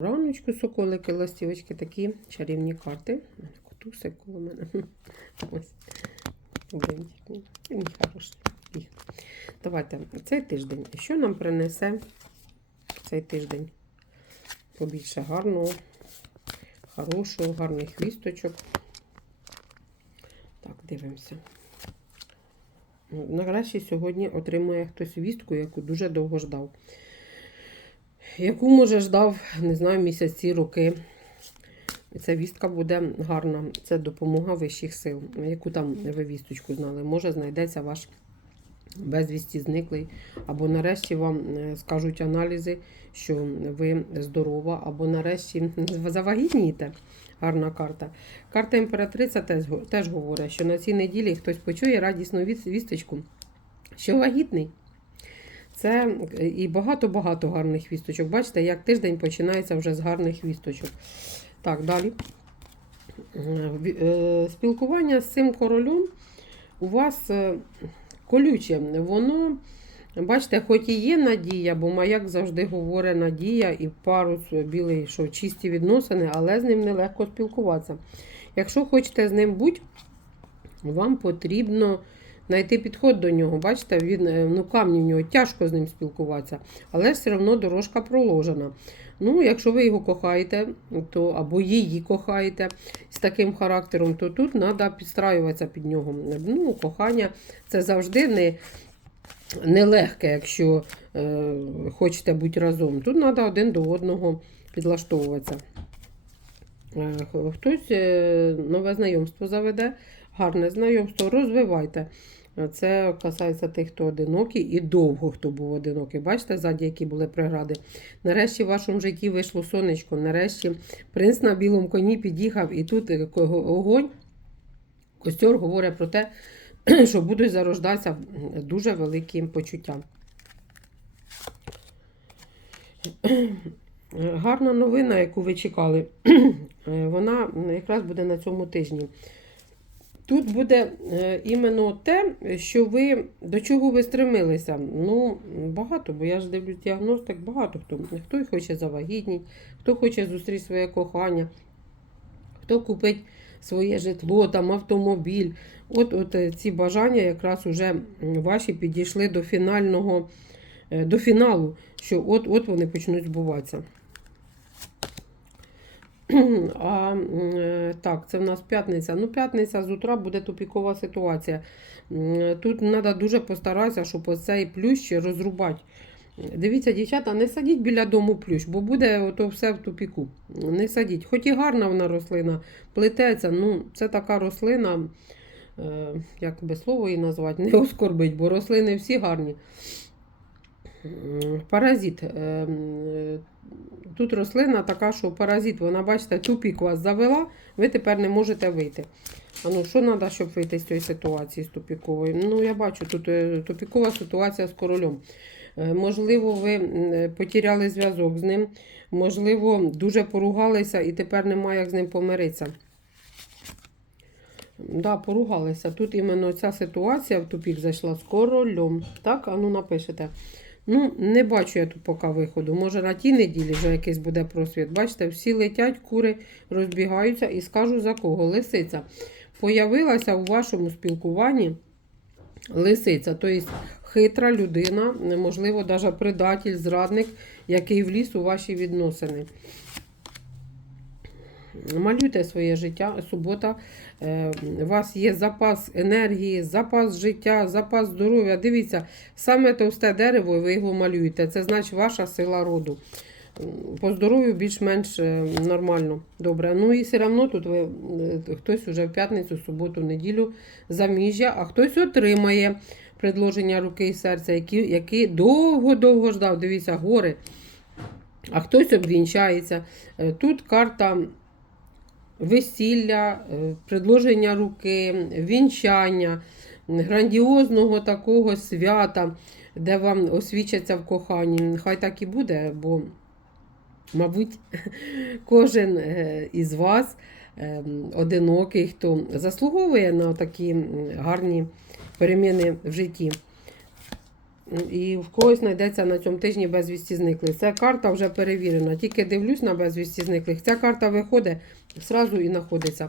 Раночку, соколики, ластівочки, такі чарівні карти. Котусик коло мене. Ось. Бентик. Давайте цей тиждень. Що нам принесе цей тиждень? Побільше гарного, хорошого, гарних вісточок. Так, дивимося. Нарешті сьогодні отримує хтось вістку, яку дуже довго ждав яку може ждав, не знаю, місяці, роки. Ця вістка буде гарна. Це допомога вищих сил. Яку там ви вісточку знали? Може, знайдеться ваш безвісті зниклий. Або нарешті вам е, скажуть аналізи, що ви здорова, або нарешті завагітнієте. Гарна карта. Карта імператриця теж, говорить, що на цій неділі хтось почує радісну віс- вісточку, що вагітний. Це і багато-багато гарних вісточок. Бачите, як тиждень починається вже з гарних вісточок. Так, далі. Е, Спілкування з цим королем у вас е, колюче. Воно, бачите, хоч і є надія, бо маяк завжди говорить надія і парус білий, що чисті відносини, але з ним нелегко спілкуватися. Якщо хочете з ним бути, вам потрібно знайти підход до нього. Бачите, він е, ну, камні в нього тяжко з ним спілкуватися, але все одно дорожка проложена. Ну, якщо ви його кохаєте, то або її кохаєте з таким характером, то тут треба підстраюватися під нього. Ну, кохання це завжди не. Нелегке, якщо е, хочете бути разом. Тут треба один до одного підлаштовуватися. Е, хтось е, нове знайомство заведе, гарне знайомство, розвивайте. Це касається тих, хто одинокий і довго хто був одинокий. Бачите, ззаді, які були прегради. Нарешті в вашому житті вийшло сонечко. Нарешті принц на білому коні під'їхав, і тут е, огонь, костер говорить про те, що будуть зарождатися дуже великі почуття. Гарна новина, яку ви чекали, вона якраз буде на цьому тижні. Тут буде е, іменно те, що ви до чого ви стремилися. Ну, багато, бо я ж дивлюсь діагностик, багато хто. Хто хоче завагітніти, хто хоче зустріти своє кохання, хто купить своє житло, там автомобіль. От, от е, ці бажання якраз уже ваші підійшли до фінального, е, до фіналу, що от, от вони почнуть збуватися. А е, так, це в нас п'ятниця. Ну, п'ятниця з утра буде тупікова ситуація. Тут треба дуже постаратися, щоб оцей плющ розрубати. Дивіться, дівчата, не садіть біля дому плющ, бо буде ото все в тупіку. Не садіть. Хоч і гарна вона рослина, плететься, ну, це така рослина, е, як би слово її назвати, не оскорбить, бо рослини всі гарні. Паразит. Е, Тут рослина така, що паразит, вона, бачите, тупік вас завела, ви тепер не можете вийти. А ну, що треба, щоб вийти з цієї ситуації з тупікової? Ну, я бачу, тут е, тупікова ситуація з королем. Е, Можливо, ви потеряли зв'язок з ним, можливо, дуже поругалися і тепер немає як з ним помиритися. Да, поругалися. Тут іменно ця ситуація в тупік зайшла з королем. Так, а ну напишете. Ну, не бачу я тут поки виходу. Може на тій неділі вже якийсь буде просвіт. Бачите, всі летять, кури розбігаються і скажу за кого. Лисиця. Появилася у вашому спілкуванні лисиця, тобто хитра людина, можливо, навіть предатель, зрадник, який вліз у ваші відносини. Малюйте своє життя, субота. Е, У вас є запас енергії, запас життя, запас здоров'я. Дивіться, саме товсте дерево, і ви його малюєте. Це значить ваша сила роду. По здоров'ю більш-менш е, нормально. Добре. Ну і все одно тут ви, е, хтось уже в п'ятницю, суботу, неділю заміжжя, а хтось отримає предложення руки і серця, які, які довго-довго ждав. Дивіться, гори. А хтось обвінчається. Тут карта весілля, е, предложення руки, вінчання, грандіозного такого свята, де вам освічаться в коханні. Хай так і буде, бо, мабуть, кожен е, із вас е, одинокий, хто заслуговує на такі гарні переміни в житті. І в когось знайдеться на цьому тижні безвісті зниклих. Ця карта вже перевірена. Тільки дивлюсь на безвісті зниклих. Ця карта виходить, зразу і знаходиться.